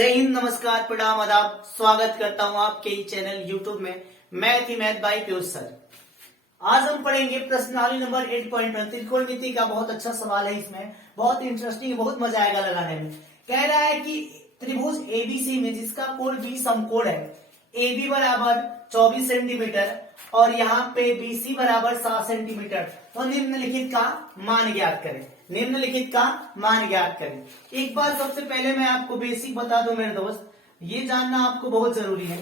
जय हिंद, नमस्कार, प्रणाम, आदाब। स्वागत करता हूं आपके ही चैनल यूट्यूब में। मैं थी मैथ बाई पीयूष सर। आज हम पढ़ेंगे प्रश्नावली नंबर 8.1। त्रिकोणमिति का बहुत अच्छा सवाल है, इसमें बहुत इंटरेस्टिंग, बहुत मजा आएगा लगाने में। कह रहा है कि त्रिभुज एबीसी में जिसका कोण बी समकोण है, AB बराबर 24 सेंटीमीटर और यहाँ पे BC बराबर 7 सेंटीमीटर, तो निम्नलिखित का मान ज्ञात करें। निम्नलिखित का मान ज्ञात करें। एक बार सबसे पहले मैं आपको बेसिक बता दूं मेरे दोस्त, ये जानना आपको बहुत जरूरी है।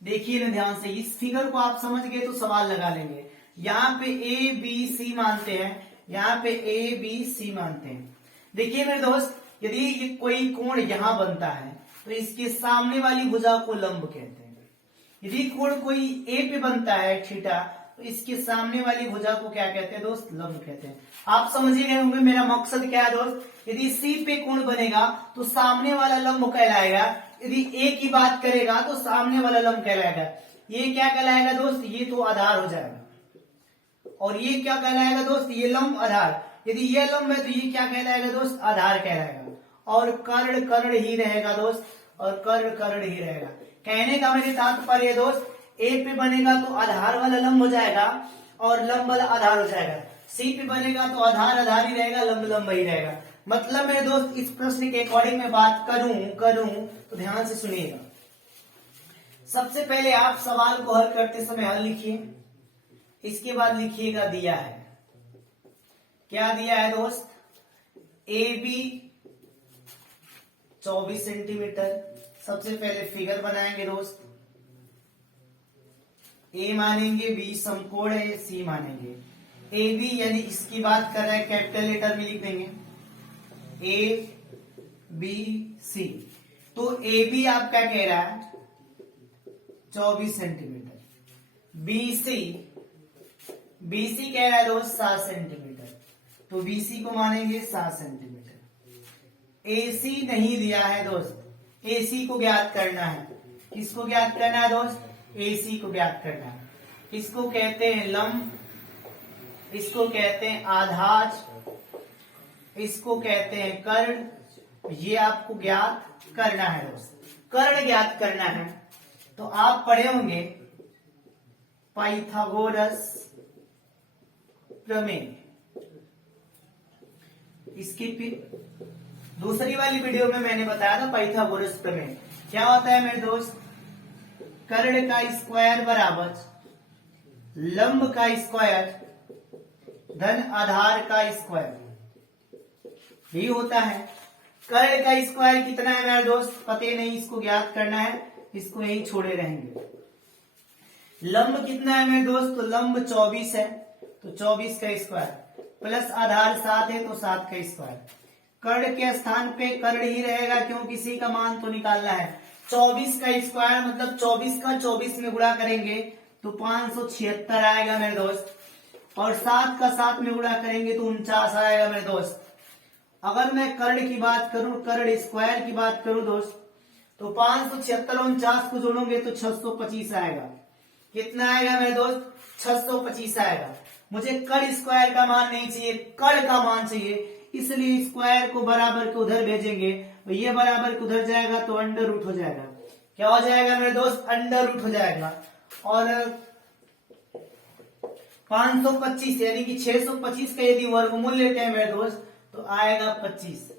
देखिए ना ध्यान से, इस फिगर को आप समझ गए तो सवाल लगा लेंगे। यहाँ पे ABC मानते हैं, यहाँ पे ABC मानते हैं। देखिए मेरे दोस्त, यदि ये कोई कोण यहां बनता है तो इसके सामने वाली भुजा को लंब कहते हैं। यदि कोण कोई A पे बनता है थीटा, तो इसके सामने वाली भुजा को क्या कहते हैं दोस्त? लंब कहते हैं। आप समझ ही गए होंगे मेरा मकसद क्या है दोस्त। यदि C पे कोण बनेगा तो सामने वाला लंब कहलाएगा। यदि A की बात करेगा तो सामने वाला लंब कहलाएगा। ये क्या कहलाएगा दोस्त? ये तो आधार हो जाएगा। और ये क्या कहलाएगा दोस्त? ये लंब आधार। यदि ये लंब है तो ये क्या कहलाएगा दोस्त? आधार कहलाएगा। और कर्ण कर्ण ही रहेगा दोस्त, और कर्ण कर्ण ही रहेगा। कहने का मेरे तात्पर्य दोस्त, A पे बनेगा तो आधार वाला लंब हो जाएगा और लंब वाला आधार हो जाएगा। C पे बनेगा तो आधार आधार ही रहेगा, लंब लंब ही रहेगा। मतलब मेरे दोस्त, इस प्रश्न के अकॉर्डिंग में बात करूं तो ध्यान से सुनिएगा। सबसे पहले आप सवाल को हल करते समय हल लिखिए, इसके बाद लिखिएगा दिया है। क्या दिया है दोस्त? AB 24 centimetre. सबसे पहले फिगर बनाएंगे दोस्त। A मानेंगे, B समकोण है, C मानेंगे। AB यानी इसकी बात कर रहे हैं, कैपिटल लेटर में लिख देंगे ABC। तो AB आपका कह रहा है 24 सेंटीमीटर। BC कह रहा है दोस्त 7 सेंटीमीटर, तो BC को मानेंगे 7 सेंटीमीटर। AC नहीं दिया है दोस्त, AC को ज्ञात करना है। किसको ज्ञात करना है दोस्त? AC को ज्ञात करना है। इसको कहते हैं लंब, इसको कहते हैं आधार, इसको कहते हैं कर्ण। ये आपको ज्ञात करना है दोस्त, कर्ण ज्ञात करना है। तो आप पढ़े होंगे पाइथागोरस प्रमेय। इसकी दूसरी वाली वीडियो में मैंने बताया था पाइथागोरस प्रमेय। क्या होता है मेरे दोस्त? कर्ण का स्क्वायर बराबर लंब का स्क्वायर धन आधार का स्क्वायर, यही होता है। कर्ण का स्क्वायर कितना है मेरा दोस्त? पते नहीं, इसको ज्ञात करना है, इसको यही छोड़े रहेंगे। लंब कितना है मेरे दोस्त? तो लंब 24 है, तो 24 का स्क्वायर प्लस आधार 7 है, तो 7 का स्क्वायर। कर्ण के स्थान पे कर्ण ही रहेगा, क्योंकि C का मान तो निकालना है। 24 का स्क्वायर मतलब 24 का 24 में गुणा करेंगे तो 576 आएगा मेरे दोस्त, और 7 का 7 में गुणा करेंगे तो 49 आएगा मेरे दोस्त। अगर मैं कर्ण की बात करूं, कर्ण स्क्वायर की बात करूं दोस्त, तो 576 और 49 को जोड़ोगे तो 625 आएगा। कितना आएगा मेरे दोस्त? 625 आएगा। मुझे कर्ण स्क्वायर का मान नहीं चाहिए, कर्ण का मान चाहिए, इसलिए स्क्वायर को बराबर के उधर भेजेंगे, तो ये बराबर के उधर जाएगा तो अंडर रूट हो जाएगा। क्या हो जाएगा मेरे दोस्त? अंडर रूट हो जाएगा। और 525 यानी कि 625 का यदि वर्गमूल लेते हैं मेरे दोस्त तो आएगा 25।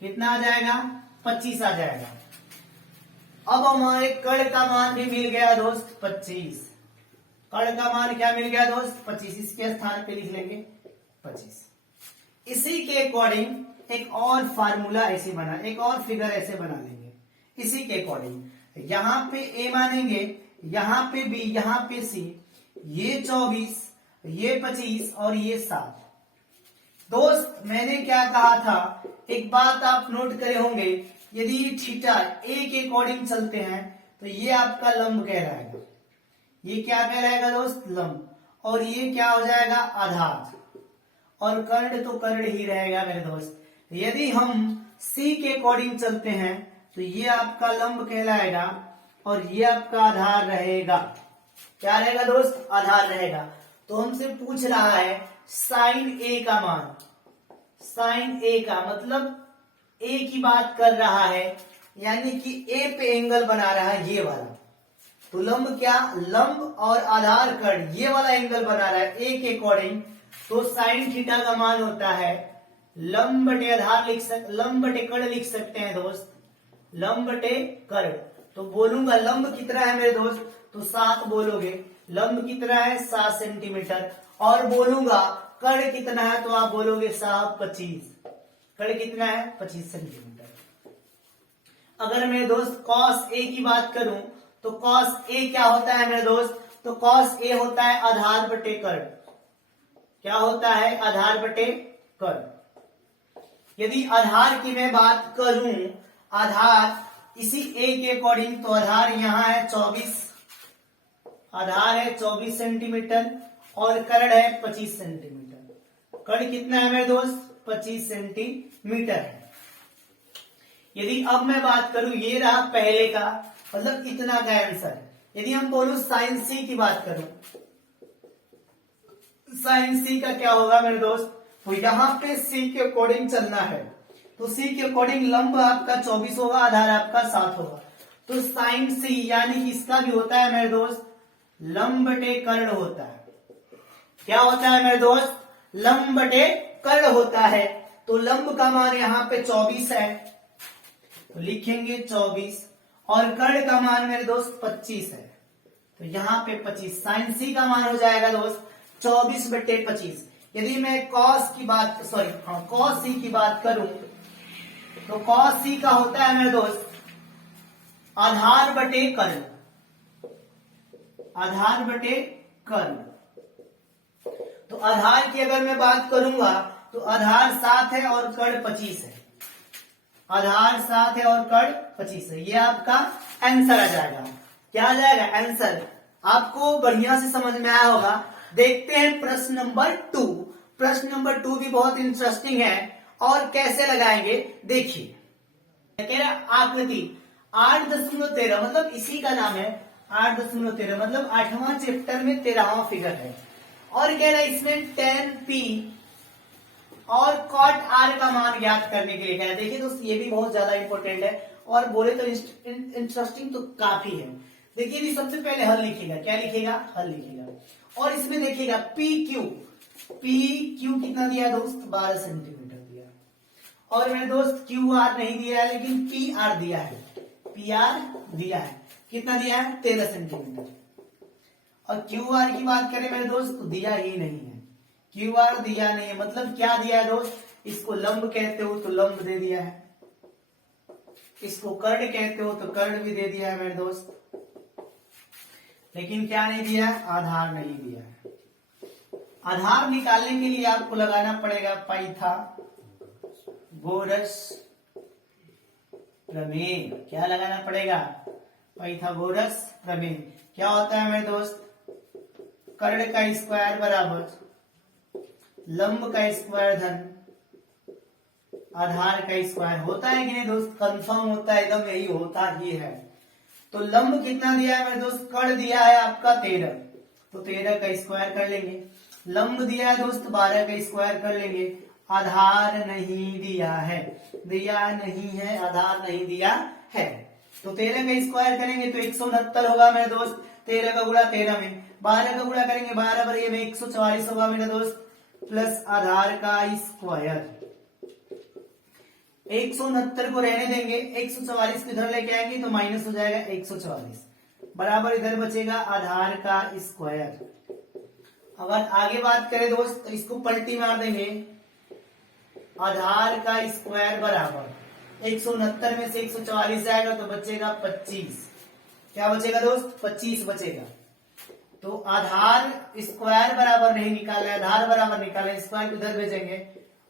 कितना आ जाएगा? 25 आ जाएगा। अब हमारे कर्ण का मान भी मिल गया दोस्त 25। कर्ण का मान क्या मिल गया दोस्त? 25। इसके स्थान पे लिख लेंगे 25। इसी के अकॉर्डिंग एक और फार्मूला ऐसे बना, एक और फिगर ऐसे बना लेंगे। इसी के अकॉर्डिंग यहाँ पे A मानेंगे, यहाँ पे B, यहाँ पे C, ये 24, ये 25 और ये 7। दोस्त मैंने क्या कहा था, एक बात आप नोट करे होंगे, यदि थीटा A के अकॉर्डिंग चलते हैं तो ये आपका लंब कहलाएगा। ये क्या कहलाएगा दोस्त? लंब। और ये क्या हो जाएगा? आधार। और कर्ण तो कर्ण ही रहेगा मेरे दोस्त। यदि हम C के अकॉर्डिंग चलते हैं तो ये आपका लंब कहलाएगा और ये आपका आधार रहेगा। क्या रहेगा दोस्त? आधार रहेगा। तो हमसे पूछ रहा है साइन A का मान। साइन A का मतलब ए की बात कर रहा है, यानी कि ए पे एंगल बना रहा है ये वाला, तो लंब क्या, लंब और आधार कर्ण ये वाला एंगल बना रहा है ए के अकॉर्डिंग, तो साइन थीटा का मान होता है लंब बटे आधार लंब बटे कर्ण लिख सकते हैं दोस्त, लंब बटे कर्ण। तो बोलूंगा लंब कितना है मेरे दोस्त, तो 7 बोलोगे, लंब कितना है 7 सेंटीमीटर, और बोलूंगा कर्ण कितना है तो आप बोलोगे साहब 25, कर्ण कितना है 25 सेंटीमीटर। अगर मेरे दोस्त कॉस ए की बात करूं तो कॉस ए क्या होता है मेरे दोस्त, तो कॉस ए होता है आधार बटे कर्ण, क्या होता है आधार बटे कर्ण। यदि आधार की मैं बात करूं, आधार इसी ए के अकॉर्डिंग, तो आधार यहां है 24, आधार है 24 सेंटीमीटर और कर्ण है 25 सेंटीमीटर। कर्ण कितना है मेरे दोस्त 25 सेंटीमीटर है। यदि अब मैं बात करूं, ये रहा पहले का, मतलब इतना का आंसर। यदि हम बोलूं साइन सी की बात करूं, साइन सी का क्या होगा मेरे दोस्त, तो यहां पे सी के अकॉर्डिंग चलना है, तो सी के अकॉर्डिंग लंब आपका 24 होगा, आधार आपका 7 होगा, तो साइन सी यानी कि इसका भी होता है मेरे दोस्त लंब बटे कर्ण होता है। क्या होता है मेरे दोस्त, लंब बटे कर्ण होता है। तो लंब का मान यहाँ पे 24 है, तो लिखेंगे 24, और कर्ण का मान मेरे दोस्त 25 है, तो यहाँ पे 25, साइन सी का मान हो जाएगा दोस्त 24 बटे 25। यदि मैं कॉस की बात कॉस सी की बात करूं, तो कॉस सी का होता है मेरे दोस्त आधार बटे कर्ण, आधार बटे कर्ण। तो आधार की अगर मैं बात करूंगा तो आधार 7 है और कर्ण 25 है, आधार 7 है और कर्ण 25 है, ये आपका आंसर आ जाएगा। क्या आ जाएगा आंसर, आपको बढ़िया से समझ में आया होगा। देखते हैं प्रश्न नंबर 2। प्रश्न नंबर 2 भी बहुत इंटरेस्टिंग है, और कैसे लगाएंगे देखिए। कह रहा आकृति 8.13, मतलब इसी का नाम है 8.13, मतलब 8वां चैप्टर में 13वां फिगर है, और कह रहा है इसमें tan p और cot r का मान ज्ञात करने के लिए कह रहा है। देखिए दोस्त ये भी बहुत ज्यादा इंपॉर्टेंट है, और बोले तो इंटरेस्टिंग तो काफी है। देखिए सबसे पहले हल लिखेगा, क्या लिखेगा, हल लिखेगा, और इसमें देखिएगा PQ कितना दिया दोस्त 12 सेंटीमीटर दिया, और मेरे दोस्त QR नहीं दिया है, लेकिन PR दिया है, PR दिया है, कितना दिया है 13 सेंटीमीटर। और QR की बात करें मेरे दोस्त तो दिया ही नहीं है, QR दिया नहीं है, मतलब क्या दिया है दोस्त, इसको लंब कहते हो तो लंब दे दिया है, इसको कर्ण कहते हो तो कर्ण भी दे दिया है मेरे दोस्त, लेकिन क्या नहीं दिया है, आधार नहीं दिया है। आधार निकालने के लिए आपको लगाना पड़ेगा पाइथागोरस प्रमेय। क्या लगाना पड़ेगा, पाइथागोरस प्रमेय। क्या होता है मेरे दोस्त, कर्ण का स्क्वायर बराबर लंब का स्क्वायर धन आधार का स्क्वायर। होता है कि नहीं दोस्त, कंफर्म होता है, एकदम यही होता ही है। तो लंब कितना दिया है मेरे दोस्त, कर्ण दिया है आपका 13, तो 13 का स्क्वायर कर लेंगे। लंब दिया है दोस्त 12 का स्क्वायर कर लेंगे। आधार नहीं दिया है, दिया नहीं है, आधार नहीं दिया है, तो 13 का स्क्वायर करेंगे तो 169 होगा मेरे दोस्त। 13 का गुणा 13 में, 12 का गुणा करेंगे 12 पर, ये में 144 होगा मेरे दोस्त, प्लस आधार का स्क्वायर। 169 को रहने देंगे, 144 को इधर लेके आएंगे तो माइनस हो जाएगा 144, बराबर इधर बचेगा आधार का स्क्वायर। अगर आगे बात करें दोस्त तो इसको पलटी मार देंगे, आधार का स्क्वायर बराबर 169 में से 144 जाएगा तो बचेगा 25। क्या बचेगा दोस्त, 25 बचेगा। तो आधार स्क्वायर बराबर नहीं निकाला, आधार बराबर निकाला, स्क्वायर उधर भेजेंगे,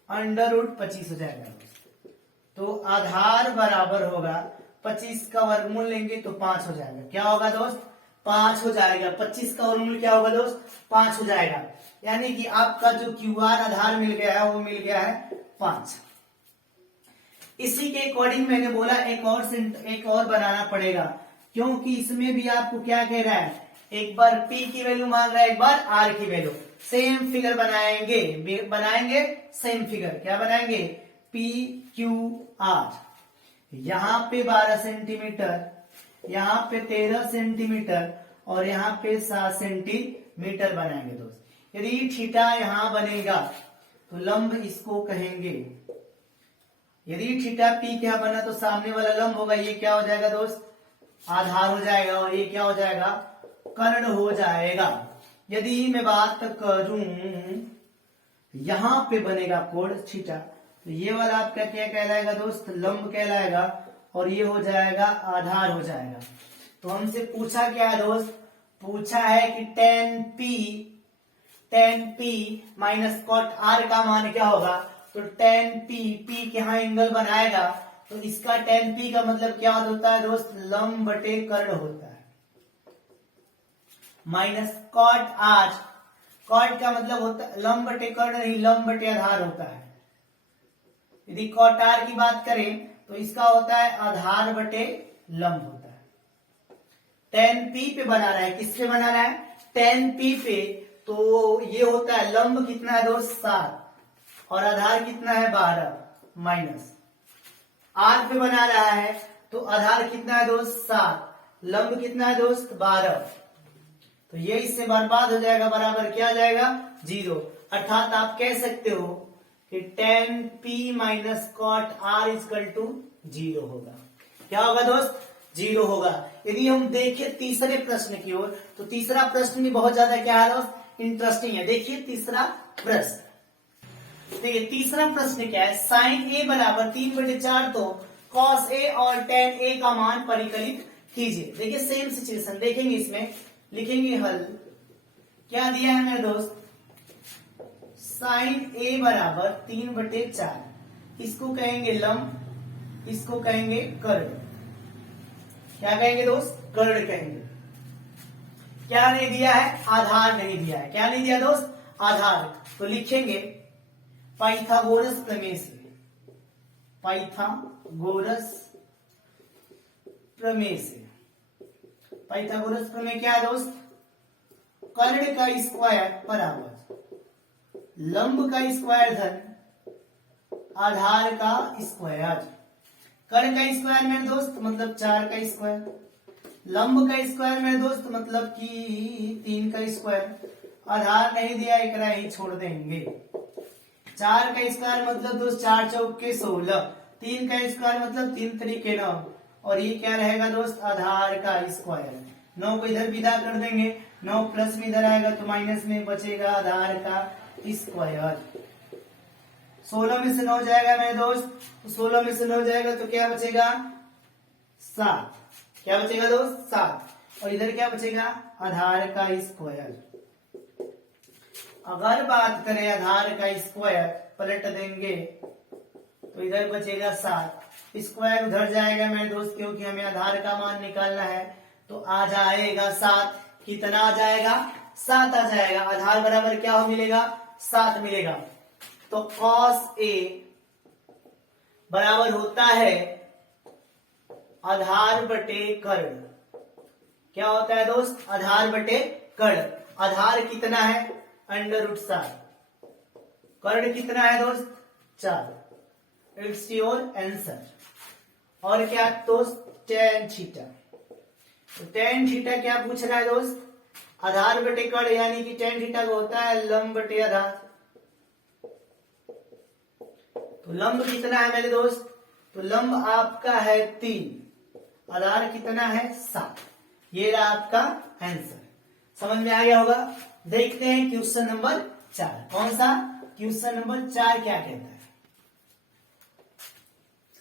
√25 हो जाएगा। तो आधार बराबर होगा 25 का वर्गमूल लेंगे तो 5 हो जाएगा। क्या होगा दोस्त, 5 हो जाएगा। 25 का वर्गमूल क्या होगा दोस्त, 5 हो जाएगा। यानी कि आपका जो QR आधार मिल गया है वो मिल गया है 5। इसी के अकॉर्डिंग मैंने बोला एक और बनाना पड़ेगा, क्योंकि इसमें भी आपको क्या कह रहा है, एक बार P की वैल्यू मांग रहा है, एक बार R की वैल्यू। सेम फिगर बनाएंगे सेम फिगर। क्या बनाएंगे, PQ 8, यहाँ पे 12 सेंटीमीटर, यहाँ पे 13 सेंटीमीटर और यहाँ पे 7 सेंटीमीटर बनाएंगे दोस्त। यदि थीटा यहाँ बनेगा तो लंब इसको कहेंगे। यदि थीटा पी क्या बना तो सामने वाला लंब होगा, ये क्या हो जाएगा दोस्त, आधार हो जाएगा, और ये क्या हो जाएगा, कर्ण हो जाएगा। यदि मैं बात करूं यहां पे बनेगा कोण थीटा, तो ये वाला आपका क्या कहलाएगा दोस्त, लंब कहलाएगा, और ये हो जाएगा आधार हो जाएगा। तो हमसे पूछा क्या है दोस्त, पूछा है कि tan P minus cot R का मान क्या होगा। तो tan P के यहाँ एंगल बनाएगा, तो इसका tan P का मतलब क्या होता है दोस्त, लंब बटे कर्ण होता है, माइनस कॉट R, कॉट का मतलब होता है लंब बटे कर्ण नहीं, लंब बटे आधार होता है। यदि कॉट R की बात करें तो इसका होता है आधार बटे लंब होता है। tan P पे बना रहा है, किस पे बना रहा है, tan P पे, तो ये होता है लंब कितना है दोस्त 7 और आधार कितना है 12, माइनस R पे बना रहा है तो आधार कितना है दोस्त 7, लंब कितना है दोस्त 12, तो ये इससे बर्बाद हो जाएगा, बराबर क्या आ जाएगा 0। अर्थात आप कह सकते हो कि tan P minus cot R equal to 0 होगा। क्या होगा दोस्त, 0 होगा। यदि हम देखें तीसरे प्रश्न की ओर, तो तीसरा प्रश्न भी बहुत ज्यादा क्या है दोस्त, इंटरेस्टिंग है। देखिए तीसरा प्रश्न, देखिए तीसरा प्रश्न क्या है, साइन ए बराबर 3/4 तो कॉस ए और tan ए का मान परिकलित कीजिए। देखिए सेम सिचुएशन देखेंगे, इसमें लिखेंगे हल, क्या दिया है मेरे दोस्त, साइन ए बराबर 3/4, इसको कहेंगे लंब, इसको कहेंगे कर्ण। क्या कहेंगे दोस्त, कर्ण कहेंगे। क्या नहीं दिया है, आधार नहीं दिया है। क्या नहीं दिया दोस्त, आधार। तो लिखेंगे पाइथागोरस प्रमेय से, पाइथागोरस प्रमेय से। पाइथागोरस प्रमेय क्या है दोस्त, कर्ण का स्क्वायर बराबर लंब का स्क्वायर धन आधार का स्क्वायर। कर्ण का स्क्वायर में दोस्त मतलब 4 का स्क्वायर, लंब का स्क्वायर में दोस्त मतलब कि 3 का स्क्वायर, आधार नहीं दिया, एक ही छोड़ देंगे। 4 का स्क्वायर मतलब दोस्त 4 चौके 16, 3 का स्क्वायर मतलब 3 तरीके 9, और ये क्या रहेगा दोस्त, आधार का स्क्वायर। 9 को इधर विदा कर देंगे, 9 प्लस में इधर आएगा तो माइनस में बचेगा आधार का स्क्वायर। 16 में से 9 जाएगा मेरे दोस्त, तो 16 में से 9 जाएगा तो क्या बचेगा 7, क्या बचेगा दोस्त 7, और इधर क्या बचेगा आधार का स्क्वायर। अगर बात करें आधार का स्क्वायर पलट देंगे तो इधर बचेगा 7, स्क्वायर उधर जाएगा मेरे दोस्त, क्योंकि हमें आधार का मान निकालना है, तो आ जाएगा 7। कितना आ जाएगा, 7 आ जाएगा। आधार बराबर क्या हो मिलेगा, 7 मिलेगा। तो cos A बराबर होता है आधार बटे कर्ण। क्या होता है दोस्त, आधार बटे कर्ण। आधार कितना है, √7, कर्ण कितना है दोस्त 4। It's your answer. और क्या दोस्त, tan थीटा। तो tan थीटा क्या पूछ रहा है दोस्त, आधार बटे कर्ण, यानी कि tan थीटा को होता है लंब बटे आधार। तो लंब कितना है मेरे दोस्त, तो लंब आपका है 3, आधार कितना है 7। ये रहा आपका आंसर। समझ में आ गया होगा। देखते हैं क्वेश्चन नंबर 4। कौन सा क्वेश्चन नंबर 4 क्या कहता है।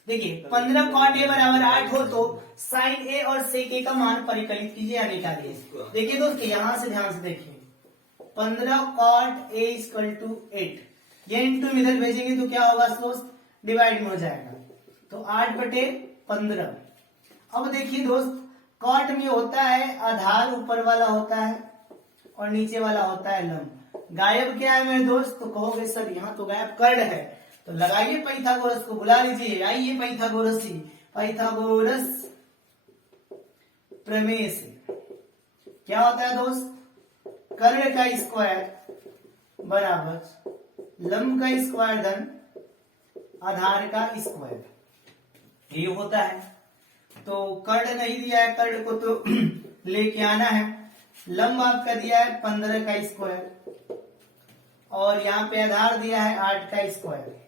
देखिए 15 कॉट ए बराबर 8 हो तो साइन ए और सेक ए का मान परिकलित कीजिए या निकालिए। देखिए दोस्तों यहां से ध्यान से देखिए, 15 कॉट ए इक्वल टू 8, ये इंटू इधर भेजेंगे तो क्या होगा दोस्त, डिवाइड में हो जाएगा, तो 8/15। अब देखिए दोस्त कॉट में होता है आधार ऊपर वाला होता है और नीचे वाला होता है लंब। गायब क्या है मेरे दोस्त, तो कहोगे सर यहाँ तो गायब कर्ण है, तो लगाइए पाइथागोरस को, बुला लीजिए, आइए पाइथागोरस ही, पाइथागोरस प्रमेय से क्या होता है दोस्त, कर्ण का स्क्वायर बराबर लंब का स्क्वायर धन आधार का स्क्वायर। ये होता है। तो कर्ण नहीं दिया है, कर्ण को तो लेके आना है। लंब आपका दिया है 15 का स्क्वायर और यहाँ पे आधार दिया है 8 का स्क्वायर।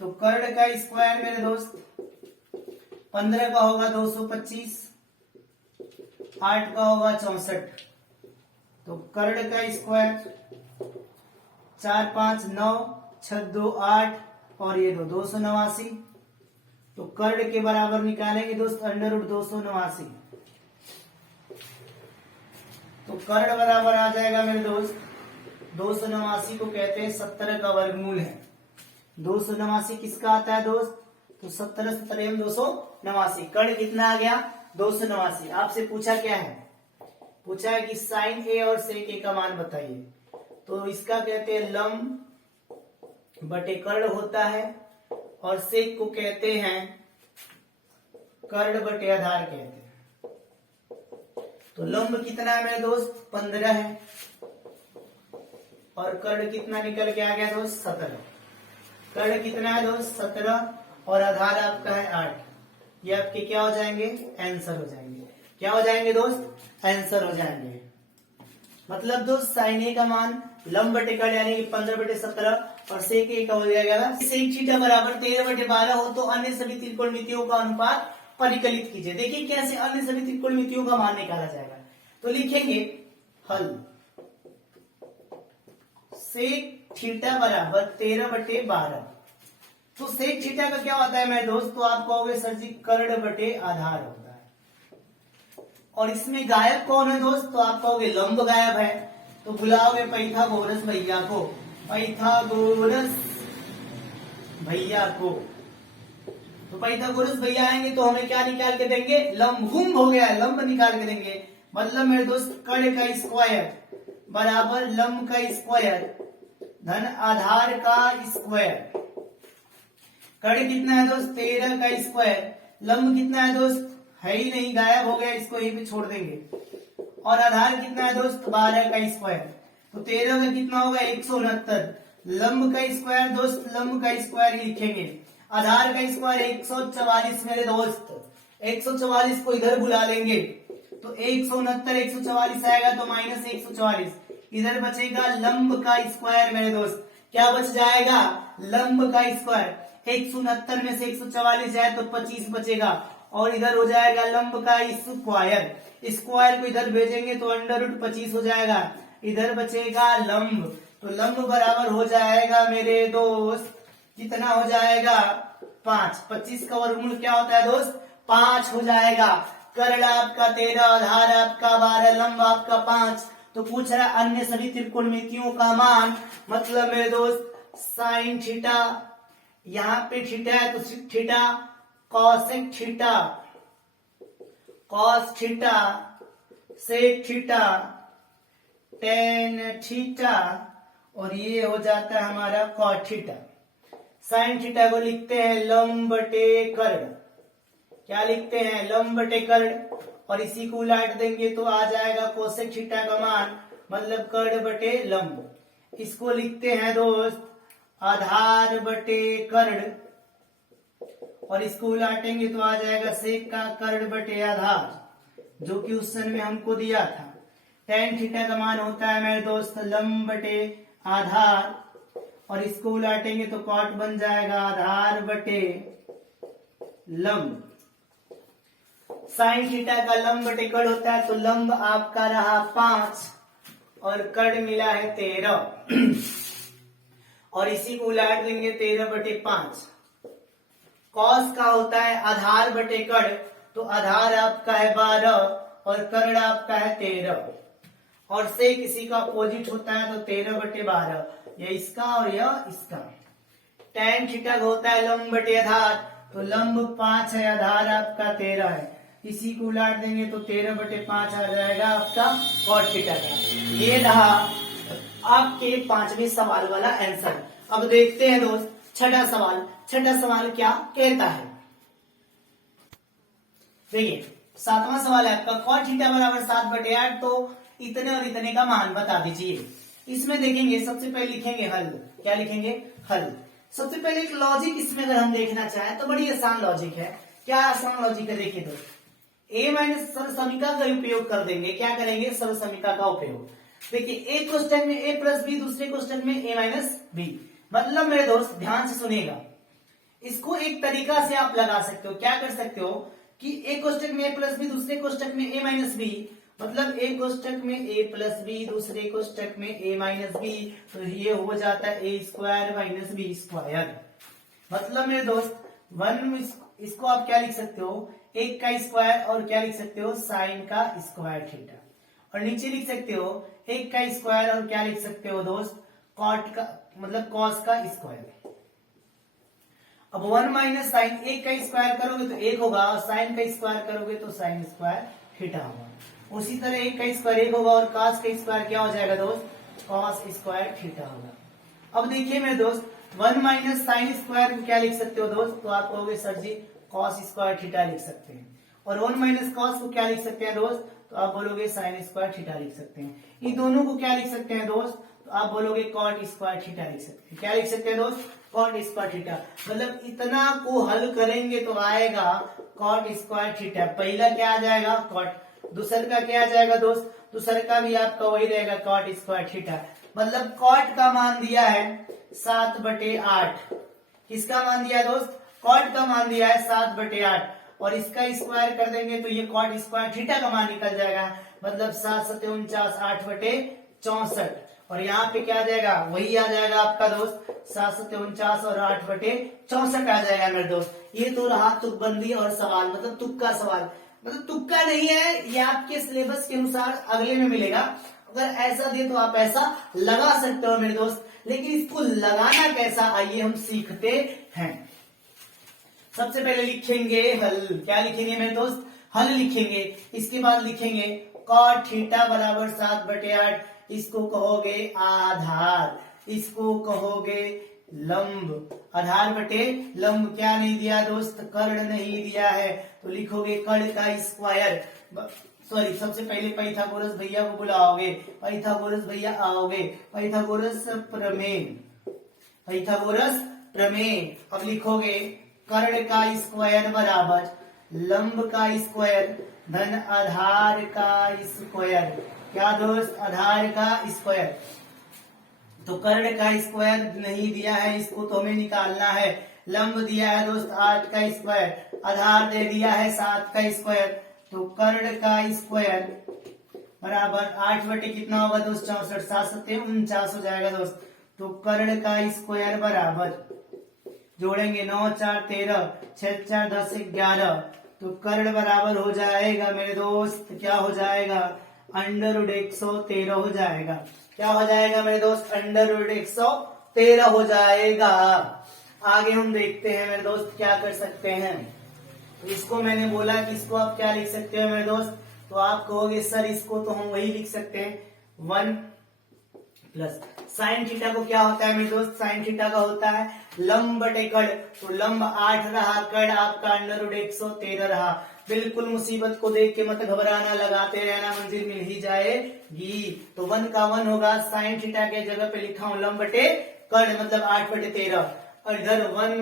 तो कर्ण का स्क्वायर मेरे दोस्त 15 का होगा 225, 8 का होगा 64। तो कर्ण का स्क्वायर 4 5 9 6 2 8 और ये 289। तो कर्ण के बराबर निकालेंगे दोस्त √ 289। तो कर्ण बराबर आ जाएगा मेरे दोस्त 289 को कहते हैं 17 का वर्गमूल है। 289 किसका आता है दोस्त? तो 17 17 289। कर्ण कितना आ गया? 289। आपसे पूछा क्या है? पूछा है कि साइन ए और सेक ए का मान बताइए। तो इसका कहते हैं लंब बटे कर्ण होता है और सेक को कहते हैं कर्ण बटे आधार कहते हैं। तो लंब कितना है मेरे दोस्त? 15 है और कर्ण कितना निकल के आ गया दोस्त? 17। कर्ण कितना है दोस्त? 17 और आधार आपका है 8। ये आपके क्या हो जाएंगे? आंसर हो जाएंगे। क्या हो जाएंगे दोस्त? आंसर हो जाएंगे। मतलब दोस्त साइन ए का मान लंब बटे कर्ण यानी कि 15 बटे 17 और सेक ए का हो जाएगा सेक थीटा बराबर 13 बटे 12 हो तो अन्य सभी त्रिकोणमितियों का अनुपात परिकलित कीजिए। देखिए कैसे अन्य सभी त्रिकोणमितियों का मान निकाला जाएगा। तो लिखेंगे हल सेक थीटा बराबर 13 बटे 12। तो सेक थीटा का क्या होता है मेरे दोस्त? तो आप कहोगे सर जी कर्ण बटे आधार होता है। और इसमें गायब कौन है दोस्त? तो आप कहोगे लंब गायब है। तो बुलाओगे पाइथागोरस भैया को। पाइथागोरस भैया को। तो पाइथागोरस भैया आएंगे तो हमें क्या निकाल के देंगे? लंब। गुम हो गया है, लंब निकाल के देंगे। मतलब मेरे दोस्त कर्ण का स्क्वायर बराबर लंब का स्क्वायर धन आधार का स्क्वायर। कर्ण कितना है दोस्त? 13 का स्क्वायर। लंब कितना है दोस्त? है ही नहीं, गायब हो गया, इसको यहीं पे छोड़ देंगे। और आधार कितना है दोस्त? 12 का स्क्वायर। तो 13 का कितना होगा? 169। लंब का स्क्वायर दोस्त, लंब का स्क्वायर ही लिखेंगे। आधार का स्क्वायर 144 मेरे दोस्त। 144 को इधर बुला लेंगे तो 169 144 आएगा तो माइनस 144। इधर बचेगा लंब का स्क्वायर मेरे दोस्त। क्या बच जाएगा? लंब का स्क्वायर। 169 में से 144 जाए तो 25 बचेगा और इधर हो जाएगा लंब का स्क्वायर। स्क्वायर को इधर भेजेंगे तो √ 25 हो जाएगा। इधर बचेगा लंब। तो लंब बराबर हो जाएगा मेरे दोस्त कितना हो जाएगा? 5। 25 का वर्गमूल क्या होता है दोस्त? 5 हो जाएगा। कर्ण आपका 13, आधार आपका 12, लंब आपका 5। तो पूछ रहा अन्य सभी त्रिकोणमितियों का मान। मतलब मेरे दोस्त साइन थीटा, यहाँ पे थीटा है तो theta, cosec theta, cos theta, sec theta, tan theta और ये हो जाता है हमारा कॉट थीटा। साइन थीटा को लिखते हैं लंब बटे कर्ण। क्या लिखते हैं? लंब बटे कर्ण। और इसी को उलट देंगे तो आ जाएगा कोसेक थीटा का मान, मतलब कर्ण बटे लंब। इसको लिखते हैं दोस्त आधार बटे कर्ण और इसको उलटेंगे तो आ जाएगा सेक का कर्ण बटे आधार, जो कि उस समय में हमको दिया था। टेन थीटा का मान होता है मेरे दोस्त लंब बटे आधार और इसको उलटेंगे तो कॉट बन जाएगा आधार बटे लंब। साइन थीटा का लंब बटे कर्ण होता है तो लंब आपका रहा 5 और कर्ण मिला है 13 और इसी को उलट देंगे 13 बटे 5। कॉस का होता है आधार बटे कर्ण, तो आधार आपका है 12 और कर्ण आपका है 13 और से किसी का अपोजिट होता है तो 13 बटे 12, यह इसका और यह इसका। टेन थीटा का होता है लंब बटे आधार, तो लंब 5 है, आधार आपका 13 है, इसी को उलट देंगे तो 13 बटे 5 आ जाएगा आपका कॉट थीटा का। ये रहा आपके 5वें सवाल वाला आंसर। अब देखते हैं दोस्त छठा सवाल। छठा सवाल क्या कहता है, देखिए 7वां सवाल है आपका कॉट थीटा बराबर 7 बटे 8, तो इतने और इतने का मान बता दीजिए। इसमें देखेंगे सबसे पहले लिखेंगे हल। क्या लिखेंगे? हल। सबसे पहले एक लॉजिक इसमें अगर हम देखना चाहें तो बड़ी आसान लॉजिक है। क्या आसान लॉजिक है, देखिए दोस्त, a माइनस सर्वसमीका का उपयोग कर देंगे। क्या करेंगे, सर्वसमीका का उपयोग। देखिए एक क्वेश्चन में a प्लस बी, दूसरे क्वेश्चन में a माइनस बी। मतलब मेरे दोस्त ध्यान से सुनिएगा, इसको एक तरीका से आप लगा सकते हो। क्या कर सकते हो कि एक कोष्टक में a प्लस बी, दूसरे कोष्टक में a माइनस बी, मतलब एक कोष्टक में a प्लस बी, दूसरे कोष्टक में a माइनस बी, तो ये हो जाता है a square minus b square. मतलब मेरे दोस्त इसको आप क्या लिख सकते हो, एक का स्क्वायर और क्या लिख सकते हो, साइन का स्क्वायर थीटा, और नीचे लिख सकते हो एक का स्क्वायर और क्या लिख सकते हो दोस्त, कॉट का मतलब कॉस का स्क्वायर। अब 1 माइनस साइन, एक का स्क्वायर करोगे तो एक होगा, और साइन का स्क्वायर करोगे तो साइन स्क्वायर थीटा होगा। उसी तरह एक का स्क्वायर एक होगा और कॉस का स्क्वायर क्या हो जाएगा दोस्त, कॉस स्क्वायर थीटा होगा। अब देखिए मेरे दोस्त 1 माइनस साइन स्क्वायर क्या लिख सकते हो दोस्त, तो आप कहोगे सर जी कॉस स्क्वायर थीटा लिख सकते हैं। और 1 माइनस कॉस को क्या लिख सकते हैं दोस्त, तो आप बोलोगे साइन स्क्वायर थीटा लिख सकते हैं। इन दोनों को क्या लिख सकते हैं दोस्त, तो आप बोलोगे कॉट स्क्वायर थीटा लिख सकते हैं। क्या लिख सकते हैं दोस्त, कॉट स्क्वायर थीटा। मतलब इतना को हल करेंगे तो आएगा कॉट स्क्वायर थीटा। पहला क्या आ जाएगा, कॉट। दूसर का क्या आ जाएगा दोस्त, दूसर का भी आपका वही रहेगा कॉट स्क्वायर थीटा। मतलब कॉट का मान दिया है 7/8। किसका मान दिया दोस्त, कॉट का मान दिया है 7/8, और इसका स्क्वायर कर देंगे तो ये कॉट स्क्वायर थीटा का मान निकल जाएगा। मतलब 7 7 49, 8/64, और यहाँ पे क्या आ जाएगा, वही आ जाएगा आपका दोस्त 7 7 49 और 8/64 आ जाएगा मेरे दोस्त। ये तो रहा तुकबंदी और सवाल, मतलब तुक्का सवाल। मतलब तुक्का नहीं है, ये आपके सिलेबस के अनुसार अगले में मिलेगा। अगर ऐसा दे तो आप ऐसा लगा सकते हो मेरे दोस्त, लेकिन इसको लगाना कैसा, आइए हम सीखते हैं। सबसे पहले लिखेंगे हल। क्या लिखेंगे मेरे दोस्त, हल लिखेंगे। इसके बाद लिखेंगे कॉट थीटा बराबर 7/8। इसको कहोगे आधार, इसको कहोगे लंब। आधार बटे लंब क्या नहीं दिया दोस्त, कर्ण नहीं दिया है, तो लिखोगे कर्ण का स्क्वायर। सॉरी, सबसे पहले पाइथागोरस भैया को बुलाओगे, पाइथागोरस भैया आओगे, पाइथागोरस प्रमेय, पाइथागोरस प्रमेय। अब लिखोगे कर्ण का स्क्वायर बराबर लंब का स्क्वायर धन आधार का स्क्वायर। क्या दोस्त, आधार का स्क्वायर। तो कर्ण का स्क्वायर नहीं दिया है, इसको तो हमें निकालना है। लंब दिया है दोस्त 8 का स्क्वायर, आधार दे दिया है 7 का स्क्वायर, तो कर्ण का स्क्वायर बराबर 8 बटे कितना होगा दोस्त, 64, 7 7 49 हो जाएगा दोस्त। तो कर्ण का स्क्वायर बराबर जोड़ेंगे 9 4 13, 6 4 10 11, तो कर्ण बराबर हो जाएगा मेरे दोस्त, क्या हो जाएगा, √113 हो जाएगा। क्या हो जाएगा मेरे दोस्त, √113 हो जाएगा। आगे हम देखते हैं मेरे दोस्त क्या कर सकते हैं। इसको मैंने बोला कि इसको आप क्या लिख सकते हो मेरे दोस्त, तो आप कहोगे सर इसको तो हम वही लिख सकते हैं 1 प्लस साइन थीटा को क्या होता है मेरे दोस्त, साइन थीटा का होता है लंब बटे कर्ण। तो लंब 8 रहा, कर्ण आपका √113 रहा। बिल्कुल मुसीबत को देख के मत घबराना, लगाते रहना, मंजिल मिल ही जाएगी। तो 1 का 1 होगा, साइन थीटा के जगह पे लिखा हूं लंब बटे कर्ण, मतलब 8/13। और इधर 1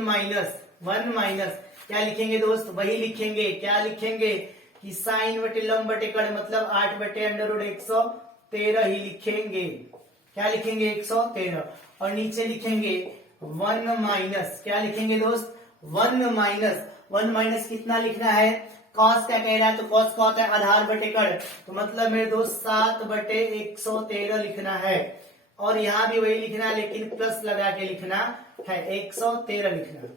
माइनस क्या लिखेंगे दोस्त, वही लिखेंगे। क्या लिखेंगे कि साइन बटे लंब बटे कर्ण, मतलब 8/√113 ही लिखेंगे। क्या लिखेंगे, 113। और नीचे लिखेंगे 1 माइनस, क्या लिखेंगे दोस्त, 1 माइनस कितना लिखना है, कॉस क्या कह रहा है, तो कॉस का होता है आधार बटे कर्ण, तो मतलब मेरे दोस्त 7/113 लिखना है। और यहां भी वही लिखना है, लेकिन प्लस लगा के लिखना है, 113 लिखना है।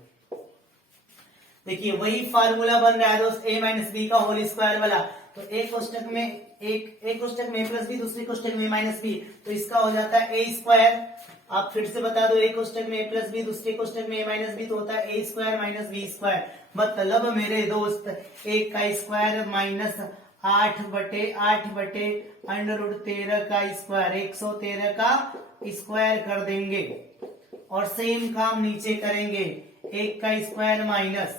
देखिए वही फार्मूला बन रहा है दोस्त, a माइनस बी का होल स्क्वायर वाला। तो एक कोष्टक में एक कोष्टक में a प्लस बी, दूसरे कोष्टक में माइनस बी, तो इसका हो जाता है a स्क्वायर। आप फिर से बता दो, एक कोष्टक में a प्लस बी, दूसरे कोष्टक में a माइनस बी, तो होता है a square minus b square. मतलब मेरे दोस्त एक का स्क्वायर माइनस 8/8/√13 का स्क्वायर, 113 का स्क्वायर कर देंगे। और सेम काम नीचे करेंगे, एक का स्क्वायर माइनस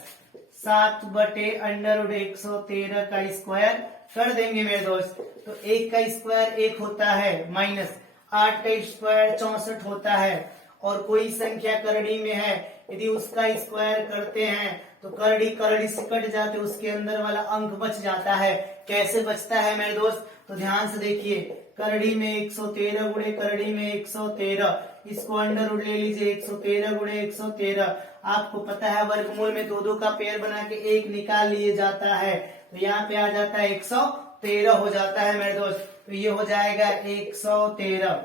7/√113 का स्क्वायर कर देंगे मेरे दोस्त। तो एक का स्क्वायर 1 होता है, माइनस 8 का स्क्वायर 64 होता है, और कोई संख्या करड़ी में है, यदि उसका स्क्वायर करते हैं तो करड़ी करड़ी से कट जाते, उसके अंदर वाला अंक बच जाता है। कैसे बचता है मेरे दोस्त, तो ध्यान से देखिए, करड़ी में 113 गुणे करड़ी में 113, इसको अंडर रूट ले लीजिए, 113 गुणे 113। आपको पता है वर्गमूल में दो दो का पेयर बना के एक निकाल लिए जाता है, तो यहाँ पे आ जाता है 113 हो जाता है मेरे दोस्त। तो ये हो जाएगा 113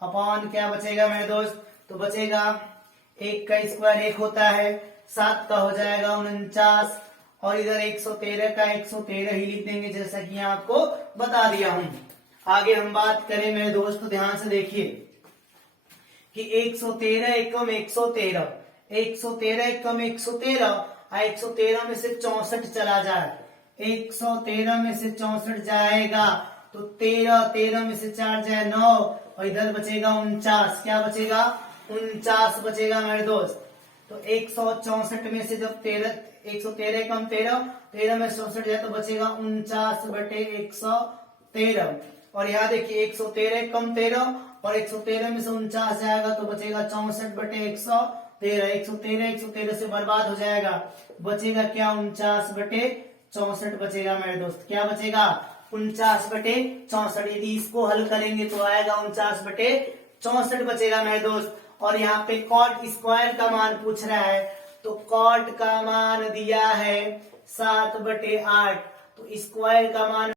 अपॉन क्या बचेगा मेरे दोस्त, तो बचेगा 1 का स्क्वायर 1 होता है, 7 का हो जाएगा 49, और इधर 113 का 113 ही लिख देंगे जैसा कि यहाँ आपको बता दिया हूं। आगे हम बात करें मेरे दोस्त, तो ध्यान से देखिए कि 113 एकम 113, 113 एकम 113, 113 में से 64 चला जाए, 113 में से 64 जाएगा तो 13, 13 में से 4 जाए 9, और इधर बचेगा 49, क्या बचेगा 49 बचेगा मेरे दोस्त। तो 164 में से जब 113 कम 13, 13 में 64 जाए तो बचेगा 49/113, और यहाँ देखिए 113 कम 13 और 113 में से 49 जाएगा तो बचेगा 64/113, 113 से बर्बाद हो जाएगा, बचेगा क्या 49/64 बचेगा मेरे दोस्त। क्या बचेगा 49/64, यदि इसको हल करेंगे तो आएगा 49/64 बचेगा मेरे दोस्त। और यहाँ पे कॉट स्क्वायर का मान पूछ रहा है, तो कॉट का मान दिया है 7/8, तो स्क्वायर का मान